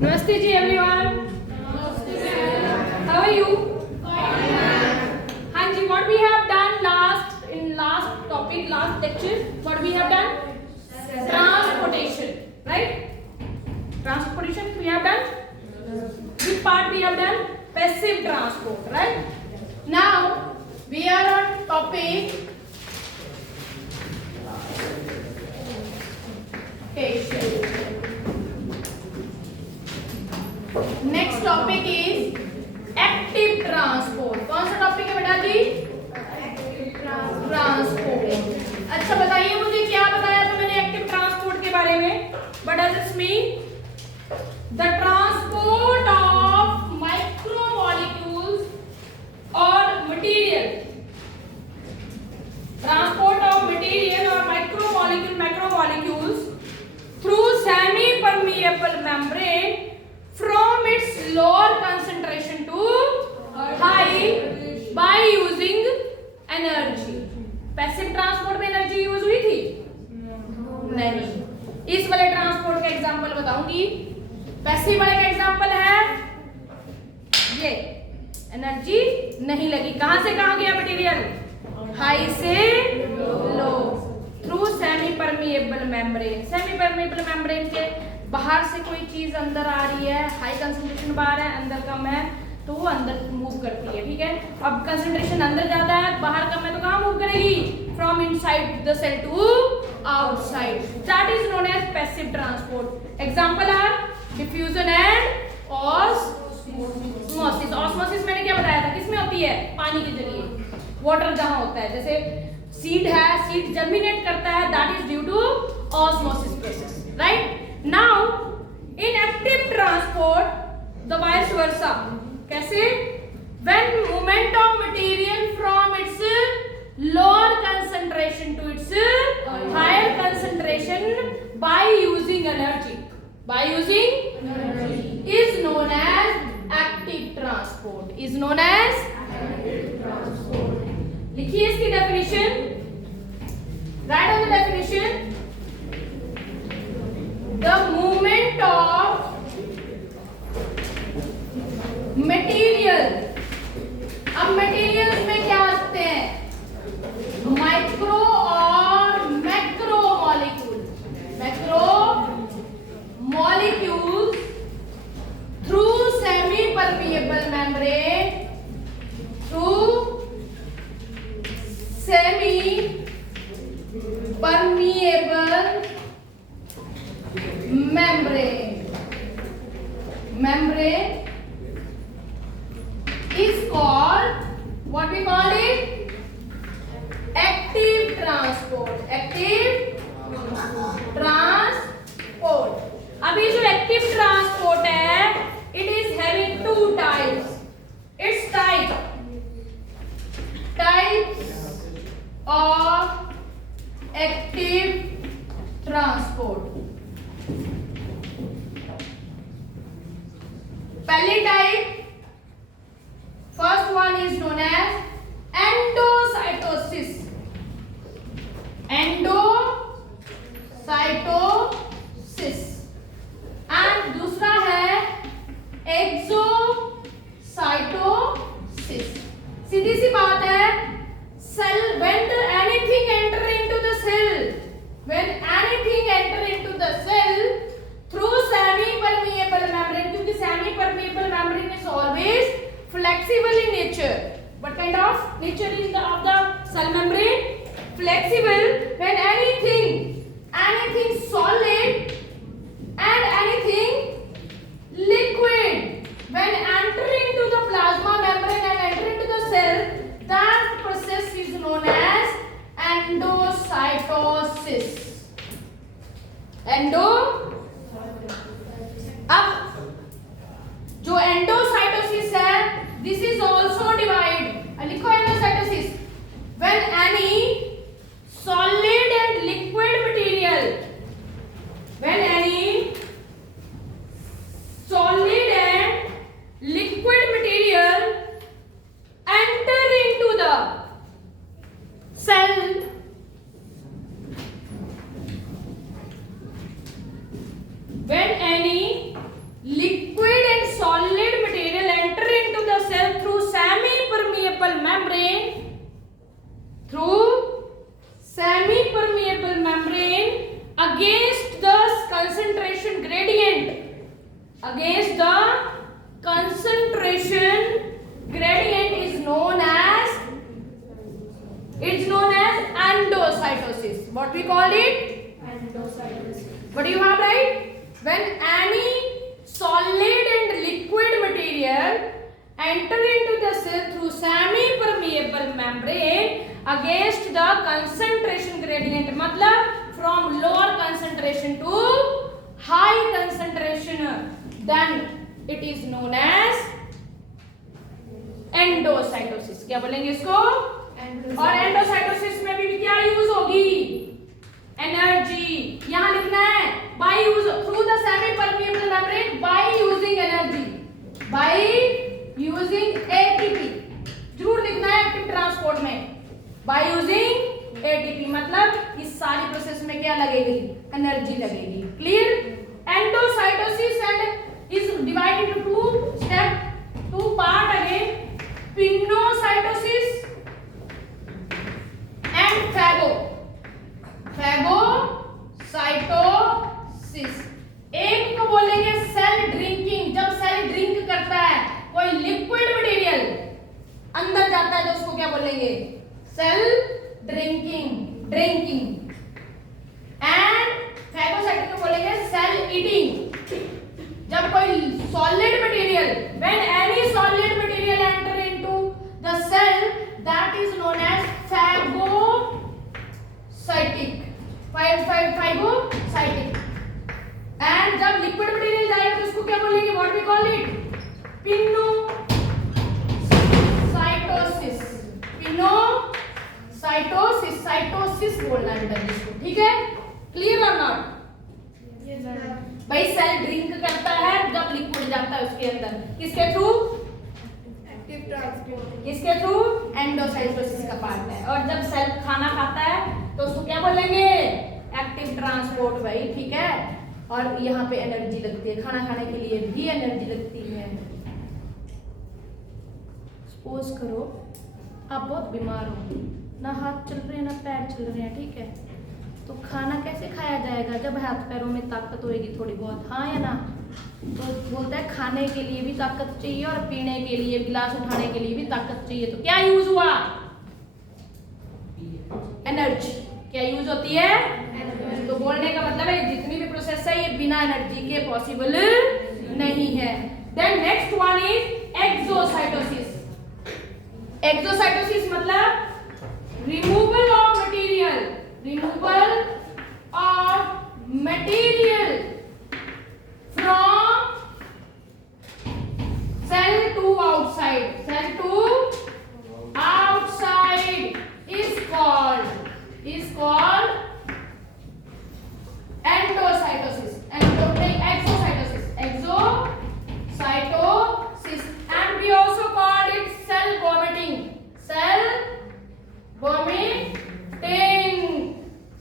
Namaste ji everyone. How are you? हाँ जी, what we have done last topic, last lecture, what we have done? Transportation, right? Transportation we have done. Which part we have done? Passive transport, right? Now we are on topic next topic is active transport. कौन सा topic है बेटा जी? Transport. अच्छा बताइए मुझे, क्या बताया था मैंने एक्टिव ट्रांसपोर्ट के बारे में? What does this mean? The transport of micromolecules और मटेरियल, ट्रांसपोर्ट ऑफ मटेरियल और macromolecules through semi-permeable membrane from its lower concentration to high by using energy. Passive transport में एनर्जी यूज हुई थी? नहीं। इस वाले ट्रांसपोर्ट का एग्जांपल बताऊंगी। पैसिव वाले का एग्जांपल है ये, एनर्जी नहीं लगी। कहां से कहां गया मटेरियल? हाई से low, through semi permeable membrane. Semi permeable membrane के बाहर से कोई चीज अंदर आ रही है, हाई कंसंट्रेशन बाहर है, अंदर कम है, तो वो अंदर मूव करती है। ठीक है, अब कंसंट्रेशन अंदर ज्यादा है, बाहर कम है, तो कहां मूव करेगी? From inside the cell to outside. That is known as passive transport. Example are diffusion and osmosis. Osmosis मैंने क्या बताया था, किसमें होती है? पानी के जरिए, वाटर जहां होता है। जैसे सीड है, सीड जर्मिनेट करता है, that is due to osmosis process, right? Now in active transport the vice versa. कैसे? When movement of material from its lower concentration to its higher concentration by using energy, is known as active transport, is known as active transport. लिखिए इसकी definition, write on the definition. The movement of material. अब materials में क्या आते हैं? Micro और macro molecule. Macro molecules through semi permeable membrane, through semi permeable membrane is called, what we call it? Active transport, active transport। अभी जो active transport है, it is having two types, its types of active transport। पहली type, first one is known as endocytosis. And दूसरा है exocytosis. सीधी सी बात है, cell, when anything enter into the cell through semi permeable membrane, क्योंकि semi permeable membrane is always flexible in nature. What kind of nature is of the cell membrane? Flexible. When anything solid and anything liquid, when enter into the plasma membrane and enter into the cell, that process is known as endocytosis। अब जो endocytosis है, this is also divide. लिखो endocytosis, when any solid and liquid material, when any solid and liquid material enter into the cell, when any liquid What we call it? Endocytosis. What do you have, right? When any solid and liquid material enter into the cell through semi-permeable membrane against the concentration gradient, मतलब from lower concentration to high concentration, then it is known as endocytosis. क्या बोलेंगे इसको? और endocytosis में भी क्या use होगी? Energy. यहां लिखना है by use through the semi permeable membrane by using energy, by using ATP. जरूर लिखना है एक्टिव ट्रांसपोर्ट में बाय यूजिंग एटीपी, मतलब इस सारी प्रोसेस में क्या लगेगी? एनर्जी लगेगी. Clear? Endocytosis and is divided into two step, two part again, pinocytosis and phagocytosis. एक को बोलेंगे सेल ड्रिंकिंग, जब सेल ड्रिंक करता है, कोई लिक्विड मटेरियल अंदर जाता है तो उसको क्या बोलेंगे? Cell drinking. एंड फैगोसाइटिक को बोलेंगे सेल ईटिंग. जब कोई solid material, when any solid material enter into the cell, that is known as phagocytic. And जब लिक्विड मटेरियल जाएगा तो उसको क्या बोलेंगे? What we call it? Cytosis बोलना है बेटा इसको. ठीक है? क्लियर और नॉट? भाई सेल ड्रिंक करता है जब लिक्विड जाता है उसके अंदर, किसके थ्रू? Active transport. किसके थ्रू? एंडोसाइटोसिस का पार्ट है. और जब सेल खाना खाता है तो उसको क्या बोलेंगे? Active transport. भाई ठीक है? और यहाँ पे एनर्जी लगती है, खाना खाने के लिए भी एनर्जी लगती है. सपोज करो आप बहुत बीमार हो, ना हाथ चल रहे हैं ना पैर चल रहे हैं, ठीक है? तो खाना कैसे खाया जाएगा? जब हाथ पैरों में ताकत होएगी थोड़ी बहुत, हाँ या ना? तो बोलता है खाने के लिए भी ताकत चाहिए और पीने के लिए, गिलास उठाने के लिए भी ताकत चाहिए. तो क्या यूज हुआ? एनर्जी. क्या यूज होती है? एनर्जी. तो बोलने का मतलब है जितनी भी प्रोसेस है ये बिना एनर्जी के पॉसिबल नहीं है. Then next one is exocytosis. Exocytosis मतलब removal of material, from cell to outside, is called endocytosis. Exocytosis, and we also call it cell vomiting.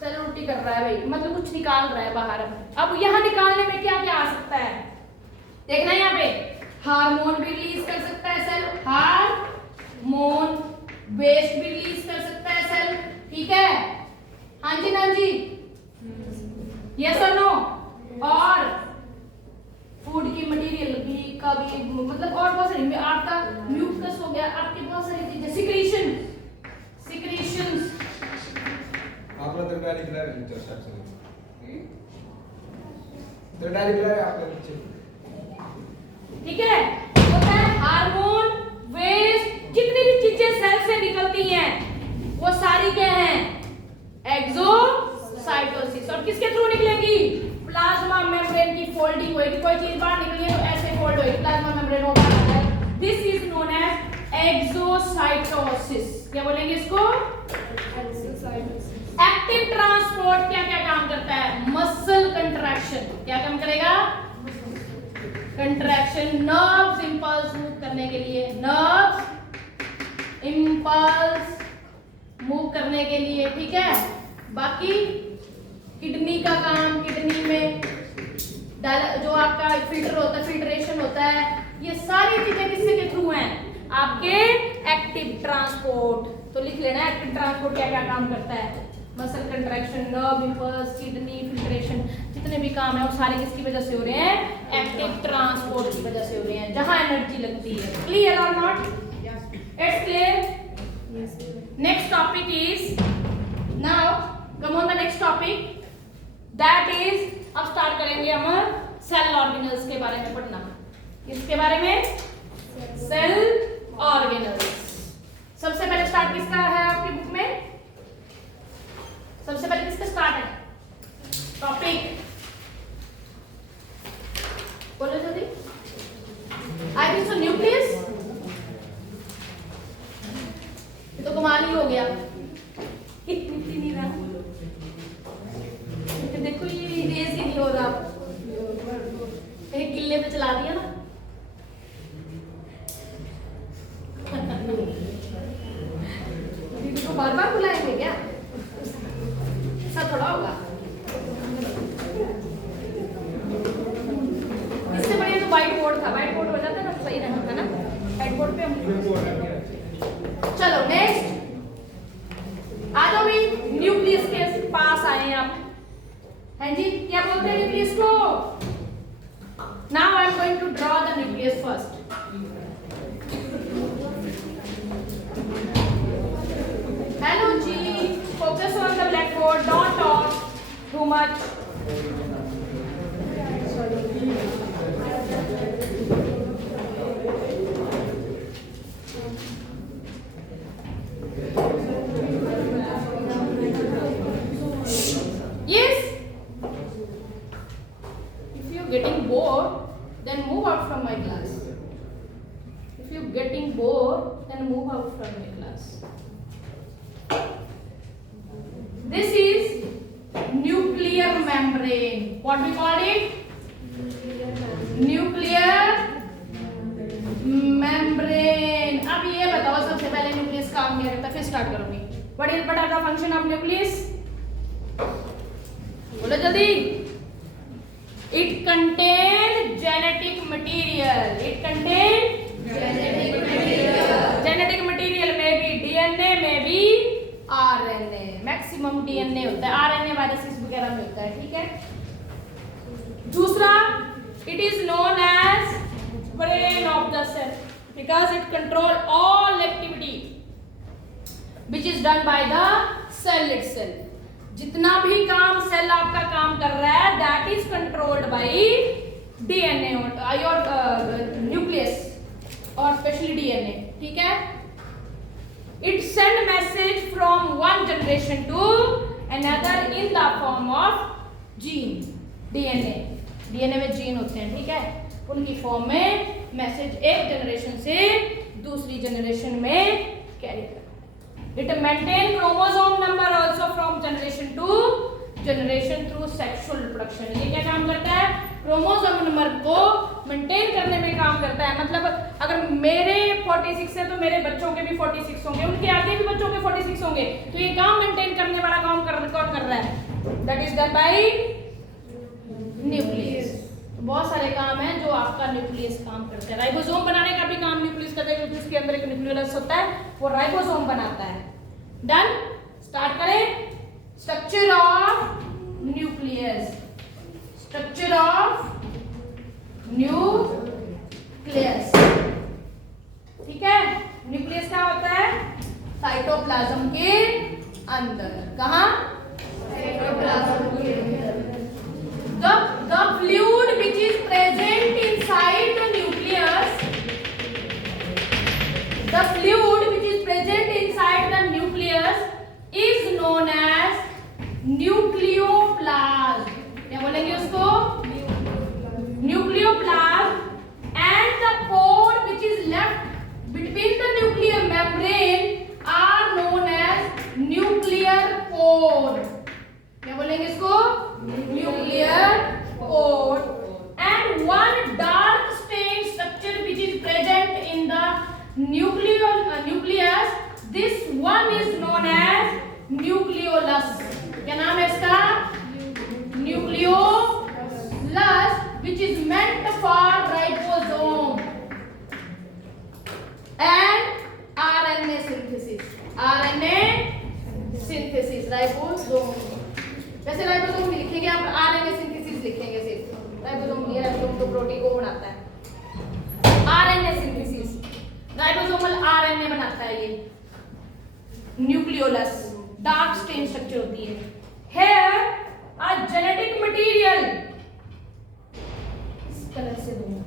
Cell उल्टी कर रहा है भाई, मतलब कुछ निकाल रहा है बाहर. अब यहाँ निकालने में क्या क्या आ सकता है? देखना यहाँ पे, हार्मोन भी रिलीज कर सकता है सेल, हार्मोन. वेस्ट भी रिलीज कर सकता है सेल. ठीक है? हाँ जी, ना जी, यस और नो. और फूड की मटेरियल भी का भी, मतलब और बहुत सारी, आपका म्यूकस हो गया, आपके बहुत सारी चीजें, सिक्रीशंस. आपला तर डायरी दिला आहे इंटरसेप्शन. तर डायरी दिला आहे आपल्या नीचे. ठीक है? होता है हार्मोन, वेस्ट, जितनी भी चीजें सेल से निकलती हैं वो सारी क्या हैं? एक्सोसाइटोसिस. और किसके थ्रू निकलेगी? प्लाज्मा मेम्ब्रेन की फोल्डिंग होगी. कोई चीज बाहर निकली है तो ऐसे फोल्ड होगी, प्लाज्मा मेम्ब्रेन होगा. This is known as exocytosis. क्या बोलेंगे इसको? एक्सोसाइटोसिस. एक्टिव ट्रांसपोर्ट क्या क्या काम करता है? Muscle contraction. क्या काम करेगा? कंट्रैक्शन. नर्व्स इंपल्स मूव करने के लिए, ठीक है? बाकी किडनी का काम, किडनी में जो आपका फिल्टर होता है, फिल्ट्रेशन होता है, ये सारी चीजें किसके के थ्रू हैं? आपके एक्टिव ट्रांसपोर्ट. तो लिख लेना एक्टिव ट्रांसपोर्ट क्या क्या काम करता है? Muscle contraction, nerve impulse, kidney, filtration, जितने भी काम है वो सारे किसकी वजह से हो रहे हैं? एक्टिव ट्रांसपोर्ट की वजह से हो रहे हैं, जहां एनर्जी लगती है. क्लियर और not? It's clear. Next topic is now come on the next topic, that is, अब स्टार्ट करेंगे हम सेल ऑर्गेनल्स के बारे में पढ़ना। इसके बारे में सेल ऑर्गेनल्स। सबसे पहले स्टार्ट किसका है आपकी बुक में? सबसे पहले किसका स्टार्ट है टॉपिक? बोलो जल्दी। I think so nucleus. ये तो कमाल ही हो गया। नहीं रहा। देखो ये रेस ही नहीं हो रहा। एक किले पे चला दिया ना। दीदी को बार बार बुलाएंगे क्या? ऐसा थोड़ा होगा। इससे बढ़िया तो व्हाइट बोर्ड था। व्हाइट बोर्ड हो जाता ना तो सही रहता ना। व्हाइट बोर्ड पे हम चलो नेक्स्ट आ जाओ भाई। न्यूक्लियस के पास आए आप। हैं जी, क्या बोलते हैं न्यूक्लियस को? Now I am going to draw the nucleus first. Hello जी, focus on the black board, don't talk too much. Getting bored, then move out from my class. If you're getting bored, then move out from my class. This is nuclear membrane. What we call it? Nuclear membrane. अब ये बताओ सबसे पहले nucleus काम क्या करता है, फिर स्टार्ट करूंगी। What are the function of nucleus? बोलो जल्दी। It contains genetic material. It contains genetic material. Genetic material may be DNA, may be RNA. Maximum DNA होता है, RNA वायरसेस वगैरह में होता है, ठीक है। दूसरा, it is known as brain of the cell because it controls all activity which is done by the cell itself. जितना भी काम सेल आपका काम कर रहा है, that is controlled by DNA और न्यूक्लियस और स्पेशली डीएनए, ठीक है। It send message from one generation to another in the form of gene. DNA में जीन होते हैं, ठीक है। उनकी फॉर्म में मैसेज एक जनरेशन से दूसरी जनरेशन में कैरी करता है। It maintain chromosome number also from generation to generation through sexual reproduction. ये क्या काम करता है? क्रोमोसोम नंबर को मेंटेन करने में काम करता है। मतलब अगर मेरे 46 है तो मेरे बच्चों के भी 46 होंगे, उनके आगे भी बच्चों के 46 होंगे। तो ये काम मेंटेन करने वाला काम कौन कर रहा है? That is done by nucleus. बहुत सारे काम हैं जो आपका न्यूक्लियस काम करता है। राइबोसोम बनाने का भी काम न्यूक्लियस करता है, क्योंकि उसके अंदर एक न्यूक्लियोलस होता है, वो राइबोसोम बनाता है। डन, स्टार्ट करें। Structure of nucleus. Structure of nucleus, ठीक है। न्यूक्लियस क्या होता है? साइटोप्लाज्म के अंदर। कहाँ? साइटोप्लाज्म के अंदर। The fluid which is present inside the nucleus, the fluid which is present inside the nucleus is known as nucleoplasm. क्या बोलेंगे उसको? Nucleoplasm. And the pore which is left between the nuclear membrane are known as nuclear pore. क्या बोलेंगे इसको? Nuclear pore. And one dark stain structure which is present in the nucleus, this one is known as nucleolus. क्या नाम है इसका? Nucleolus, which is meant for ribosome and RNA synthesis. RNA synthesis, ribosome. वैसे ribosome नहीं लिखेंगे आप, RNA synthesis लिखेंगे सिर्फ। राइबोसोम ये राइबोसोम तो प्रोटीन को बनाता है। आरएनए सिंथेसिस, राइबोसोमल आरएनए बनाता है ये। न्यूक्लियोलस डार्क स्टेन स्ट्रक्चर होती है, here a genetic material, इस कलर से दूंगा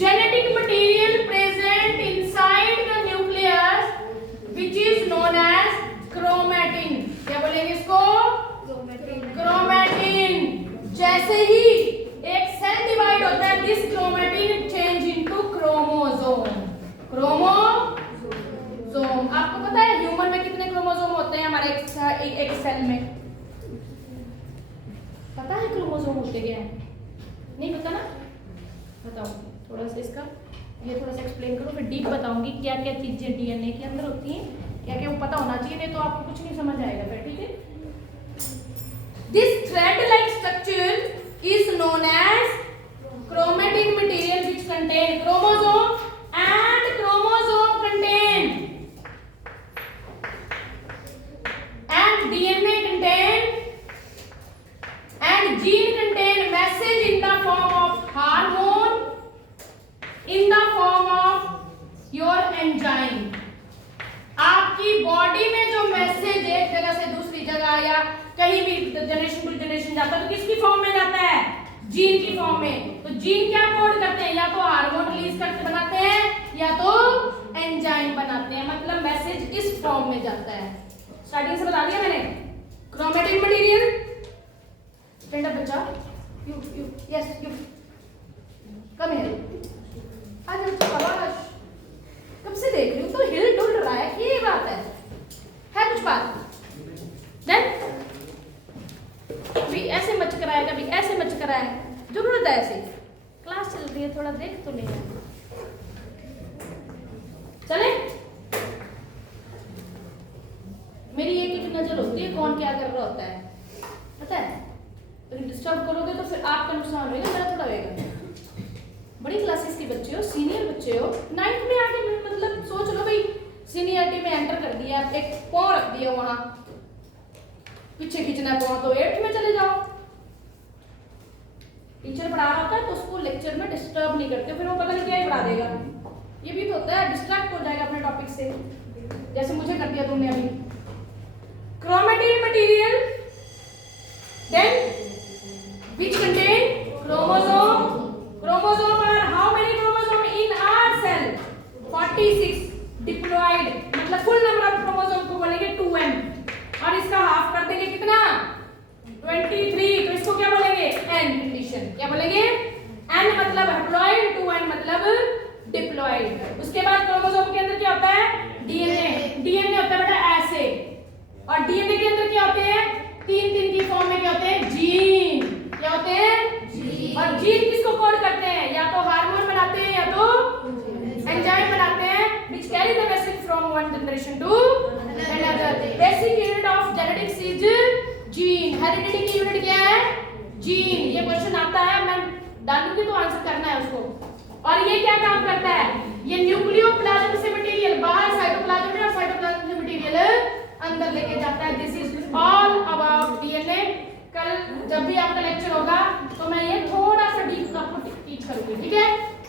genetic material present inside the nucleus which is known as chromatin. क्या बोलेंगे इसको? क्रोमैटिन. जैसे ही एक सेल डिवाइड होता है, this chromatin change into chromosome. Chromosome. आपको पता है ह्यूमन में कितने क्रोमोसोम होते हैं हमारे एक सेल में? पता है क्रोमोसोम होते क्या है? नहीं पता ना? बताओ थोड़ा सा इसका ये थोड़ा सा एक्सप्लेन करो, फिर डीप बताऊंगी क्या क्या चीजें डीएनए के अंदर होती हैं, क्या क्या वो पता होना चाहिए, नहीं तो आपको कुछ नहीं समझ आएगा फिर. ठीक है. This thread like structure is known as chromatin material which contain chromosome and chromosome contain and DNA contain and gene contain message in the form of hormone, in the form of your enzyme. आपकी body में जो message एक जगह से दूसरी जगह या कहीं भी जनरेशन टू जनरेशन जाता है तो किसकी फॉर्म में जाता है? जीन की फॉर्म में. तो जीन क्या कोड करते हैं? या तो हार्मोन रिलीज करके बनाते हैं या तो एंजाइम बनाते हैं. मतलब मैसेज इस फॉर्म में जाता है. स्टार्टिंग से बता दिया मैंने. Chromatin material. स्टैंड अप बच्चा. You yes you come here. आज शाबाश. कब से देख रही हूँ तो हिल डुल रहा है. ये बात है कुछ बात. देन कभी ऐसे मच कराया कभी ऐसे मच कराया. जरूरत है ऐसे. क्लास चल रही है, थोड़ा देख तो नहीं है. चले. मेरी एक एक नजर होती है कौन क्या कर रहा होता है, पता है. अगर डिस्टर्ब करोगे तो फिर आपका नुकसान होगा, मेरा थोड़ा होगा. बड़ी क्लासेस के बच्चे हो, सीनियर बच्चे हो, 9th में आके मतलब सोच लो भाई सीनियरिटी में एंटर कर दिया, एक पाँव रख दिया वहां, पीछे खींचना है पाँव तो 8th में चले जाओ. टीचर पढ़ा रहा होता है तो उसको लेक्चर में डिस्टर्ब नहीं करते, फिर वो पता नहीं क्या ही पढ़ा देगा. ये भी तो होता है, डिस्ट्रैक्ट हो जाएगा अपने टॉपिक से, जैसे मुझे कर दिया तुमने अभी. Chromatin material then which contain chromosome. Chromosome are how many chromosome in our cell? 46 diploid. मतलब फुल नंबर ऑफ क्रोमोसोम को बोलेंगे 2n और इसका हाफ कर देंगे कितना? 23. तो इसको क्या बोलेंगे? n condition. क्या बोलेंगे? n मतलब हैप्लॉइड, 2n मतलब डिप्लॉयड. उसके बाद क्रोमोसोम के अंदर क्या होता है? डीएनए. डीएनए होता है बेटा ऐसे, और डीएनए के अंदर क्या होते हैं? 3 की फॉर्म में क्या होते हैं? जीन. क्या होते हैं? जीन. और जीन किसको कोड करते हैं? या तो हार्मोन बनाते हैं या तो एंजाइम बनाते हैं which carry the message from one generation to another. Basic unit of genetics is gene. Heredity की यूनिट क्या है? जीन. ये क्वेश्चन आता है, मैं डालूंगी तो आंसर करना है उसको. और ये क्या काम करता है? ये न्यूक्लियोप्लाज्म से मटेरियल बाहर साइटोप्लाज्म में और साइटोप्लाज्म से मटेरियल अंदर लेके जाता है. This is all about DNA. कल जब भी आपका लेक्चर होगा तो मैं ये थोड़ा सा डीप आपको टीच करूंगी. ठीक है.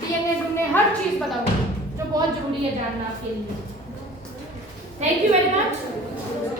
डीएनए में हर चीज बताऊंगी जो बहुत जरूरी है जानना आपके लिए. Thank you very much.